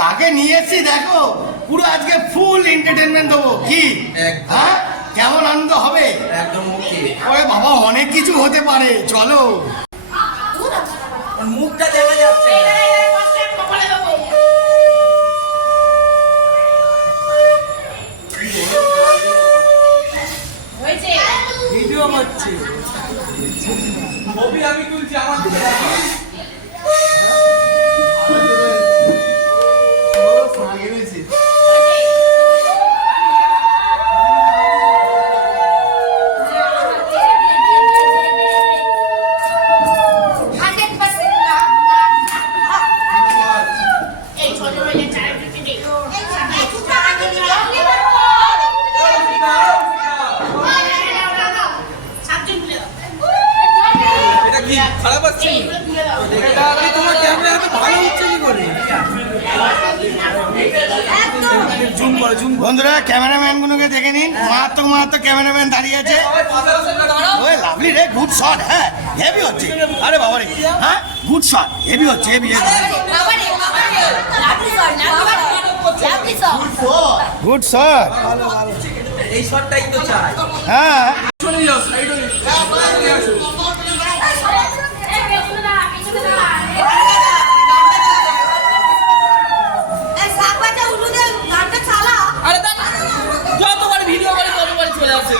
কাকে নিয়ে এসছি দেখো, পুরো আজকে ফুল এন্টারটেনমেন্ট দেবো কি? হ্যাঁ, কেমন আনন্দ হবে? একদম মুখে ওরে বাবা, অনেক কিছু হতে পারে, চলো। মুখটা দেখা যাচ্ছে ভিডিও হচ্ছে, ছবি আমি তুলছি আমার দিকে খারাপ আছে। তোমার ক্যামেরা এত ভালো হচ্ছে কি করে? বন্ধুরা, ক্যামেরাম্যান গুলোকে দেখে নিন, মারাত্মক মারাত্মক ক্যামেরাম্যান দাঁড়িয়ে আছে। ওই লাভলি রে, গুড শট। হ্যাঁ, হেভি হচ্ছে। আরে বাবা রে, হ্যাঁ গুড শট, হেভি হচ্ছে, হেভি হেভি গুড শট। এই শটটাই তো চাই। হ্যাঁ, চলে যাও সাইড হয়ে আসো। যতবার ভিডিও করে ততবার চলে আসে।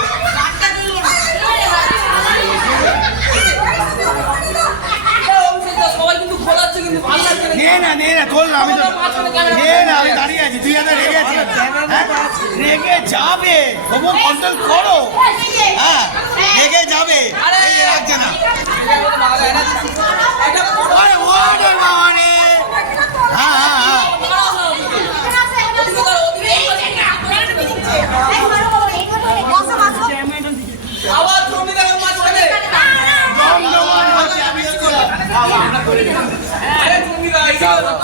সবাই কিন্তু ঘোরাচ্ছে, কিন্তু ভালো লাগছে না। নে না তোল না, আমি তো আমি দাঁড়িয়ে আছি, তুই এত রেগে আছিস? রেগে যাবে, খবর কন্ট্রোল করো। হ্যাঁ, রেগে যাবে, রাখছে না। আরে ওরে বাবা রে, হ্যাঁ হ্যাঁ হ্যাঁ, আবার তুমি দেখো মাঝখানে আরে তুমি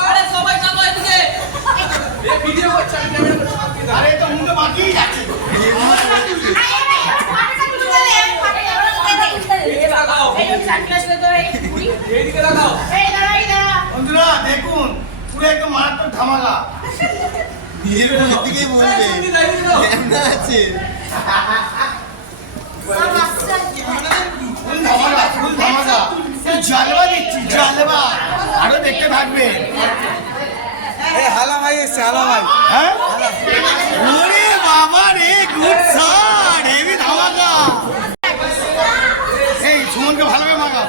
আরে সবাই যাবো এদিকে। এই ভিডিও করছ, আমি ক্যামেরা করছি। আরে তো মুন্ডে বাকিই যাচ্ছে। এইদিকে লাগাও। বন্ধুরা দেখুন, পুরো একদম মারাত্মক ধামাকা। নিজের দিকেই বলবে কেমন আছে। ফুল ধামাকা, ফুল ধামাকা, জালবা দিচ্ছি, জালবা। আরো দেখতে থাকবে। হালা ভাই এসছে, হালা ভাই। হ্যাঁ, ওরে বাবা রে, গুড শট, হেভি ধামাকা। এই সুমনকে ভালোভাবে মাগাও।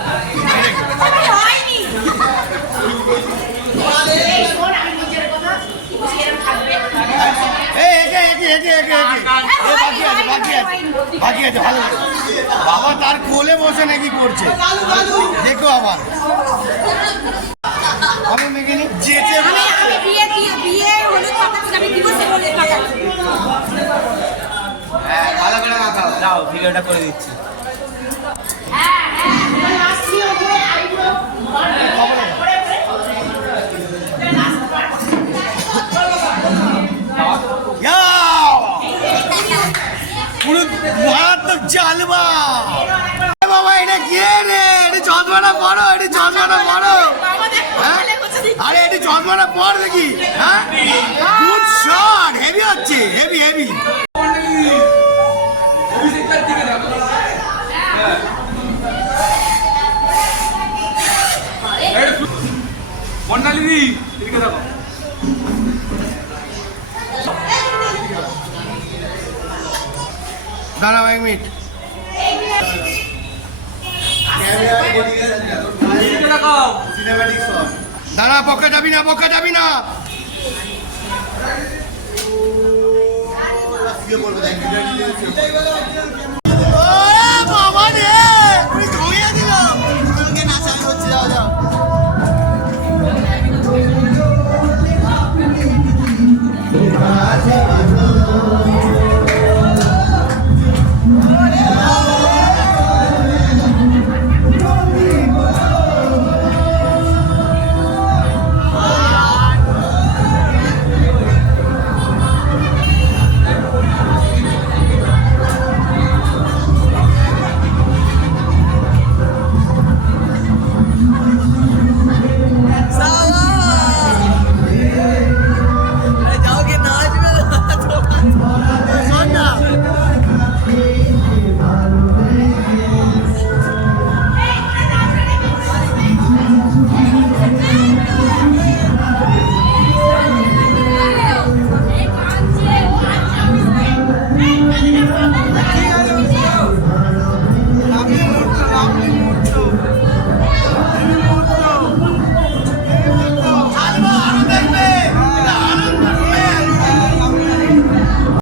বাকি আছে ভালো। বাবা তার কোলে বসে নাকি করছে, দেখো আবার। আমি মেঘিনি যেতে ভালো করে মাখাও, দাও ভিডিওটা করে দিচ্ছি। পুরো মারাত্মক জালবা। বাবা এটা কে রে? এটা চশমাটা বড়, এটা চশমাটা বড়। আরে এটি চশমাটা পড় দেখি। হ্যাঁ, গুড শট, হেভি হচ্ছে, হেভি হেভি। অভিষেকটার দিকে দেখো। মন্ডালিনী এদিকে দেখো। দাঁড়াও 1 মিনিট। এদিকে দেখাও। Cinematic shot. দাঁড়া, পক্কা যাবি না, পক্কা যাবি না। বাবা রে, তুই ধুয়ে দিল। নাচাই হচ্ছে, যাও যাও।